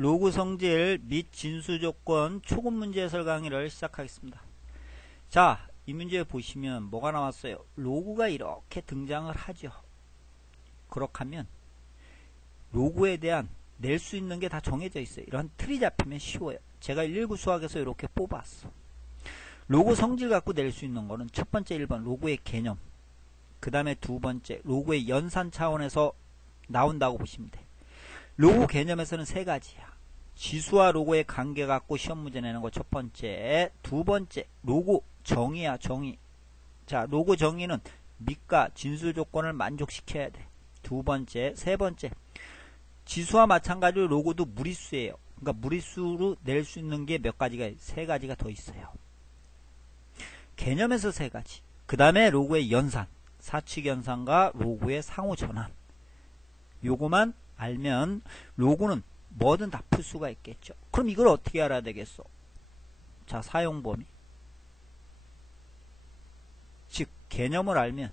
로그 성질 및 진수 조건 초급 문제 해설 강의를 시작하겠습니다. 자, 이 문제 보시면 뭐가 나왔어요? 로그가 이렇게 등장을 하죠. 그렇게 하면 로그에 대한 낼 수 있는 게 다 정해져 있어요. 이런 틀이 잡히면 쉬워요. 제가 119 수학에서 이렇게 뽑았어. 로고 성질 갖고 낼 수 있는 거는 첫 번째 1번 로고의 개념 그 다음에 두 번째 로고의 연산 차원에서 나온다고 보시면 돼. 로고 개념에서는 세 가지야. 지수와 로고의 관계 갖고 시험 문제 내는 거 첫 번째. 두 번째, 로고 정의야, 정의. 자, 로고 정의는 밑과 진수 조건을 만족시켜야 돼. 두 번째, 세 번째. 지수와 마찬가지로 로고도 무리수예요. 그러니까 무리수로 낼 수 있는 게 몇 가지가, 세 가지가 더 있어요. 개념에서 세 가지. 그 다음에 로고의 연산. 사칙 연산과 로고의 상호 전환. 요거만 알면 로고는 뭐든 다 풀 수가 있겠죠. 그럼 이걸 어떻게 알아야 되겠어? 자, 사용 범위. 즉, 개념을 알면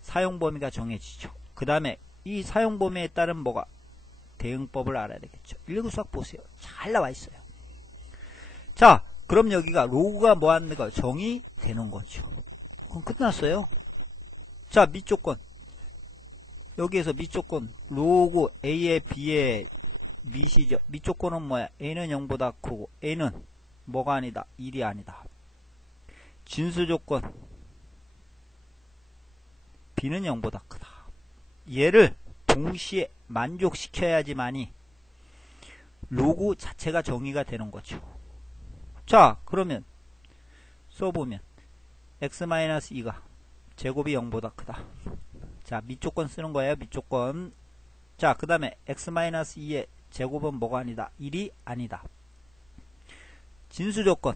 사용 범위가 정해지죠. 그 다음에 이 사용 범위에 따른 뭐가 대응법을 알아야 되겠죠. 1구 수학 보세요. 잘 나와 있어요. 자, 그럼 여기가 로고가 뭐 하는 거 정의되는 거죠. 그럼 끝났어요. 자, 밑조건. 여기에서 밑조건 로고 A에 B에 밑이죠. 밑조건은 뭐야? A는 0보다 크고 A는 뭐가 아니다? 1이 아니다. 진수조건 B는 0보다 크다. 얘를 동시에 만족시켜야지만이 로고 자체가 정의가 되는 거죠. 자 그러면 써보면 x-2가 제곱이 0보다 크다. 자, 밑조건 쓰는 거예요. 밑조건. 자, 그 다음에 x-2의 제곱은 뭐가 아니다? 1이 아니다. 진수조건.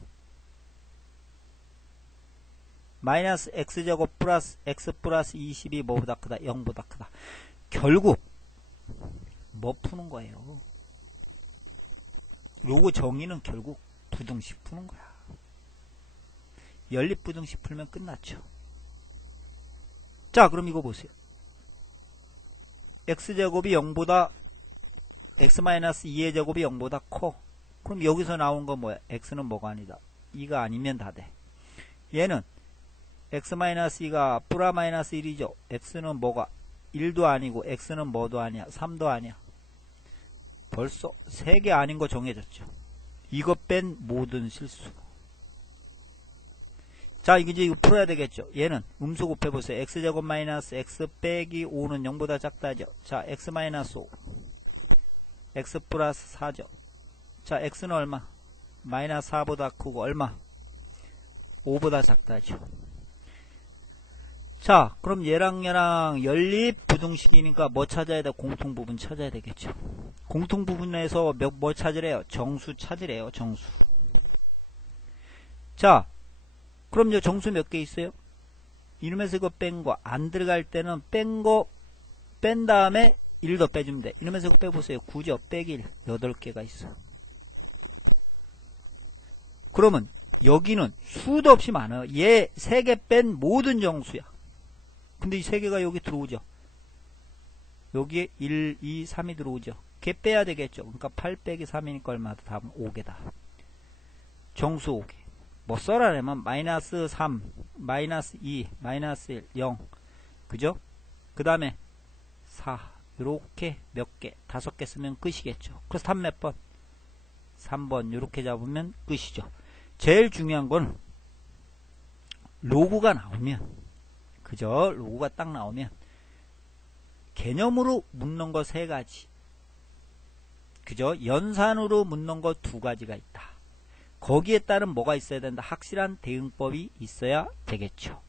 마이너스 x제곱 플러스 x 플러스 20이 뭐보다 크다? 0보다 크다. 결국 뭐 푸는 거예요? 요거 정의는 결국 부등식 푸는 거야. 연립부등식 풀면 끝났죠. 자, 그럼 이거 보세요. X제곱이 0보다 x-2의 제곱이 0보다 커. 그럼 여기서 나온 건 뭐야? x는 뭐가 아니다. 2가 아니면 다 돼. 얘는 x-2가 플라 마이너스 1이죠. x는 뭐가 1도 아니고 x는 뭐도 아니야. 3도 아니야. 벌써 3개 아닌 거 정해졌죠. 이것 뺀 모든 실수. 자, 이거 이제 이거 풀어야 되겠죠. 얘는 음수 곱해보세요. x제곱 마이너스 x 빼기 5는 0보다 작다죠. 자, x 마이너스 5. x 플러스 4죠. 자, x는 얼마? 마이너스 4보다 크고 얼마? 5보다 작다죠. 자, 그럼 얘랑 얘랑 연립 부등식이니까 뭐 찾아야 돼? 공통 부분 찾아야 되겠죠. 공통 부분에서 몇, 뭐 찾으래요? 정수 찾으래요, 정수. 자, 그럼 이제 정수 몇 개 있어요? 이놈에서 이거 뺀 거 안 들어갈 때는 뺀 거 뺀 다음에 1 더 빼주면 돼. 이놈에서 이거 빼보세요. 9죠. 빼기 1. 8개가 있어. 그러면 여기는 수도 없이 많아요. 얘 3개 뺀 모든 정수야. 근데 이 3개가 여기 들어오죠. 여기에 1, 2, 3이 들어오죠. 걔 빼야 되겠죠. 그러니까 8 빼기 3이니까 얼마다? 답은 5개다. 정수 5개. 뭐 써라냐면 마이너스 3, 마이너스 2, 마이너스 1, 0 그죠? 그 다음에 4 요렇게 몇 개, 다섯 개 쓰면 끝이겠죠. 그래서 답 몇 번? 3번 요렇게 잡으면 끝이죠. 제일 중요한 건 로고가 나오면 그죠? 로고가 딱 나오면 개념으로 묻는 거 세 가지 그죠? 연산으로 묻는 거 두 가지가 있다. 거기에 따른 뭐가 있어야 된다? 확실한 대응법이 있어야 되겠죠.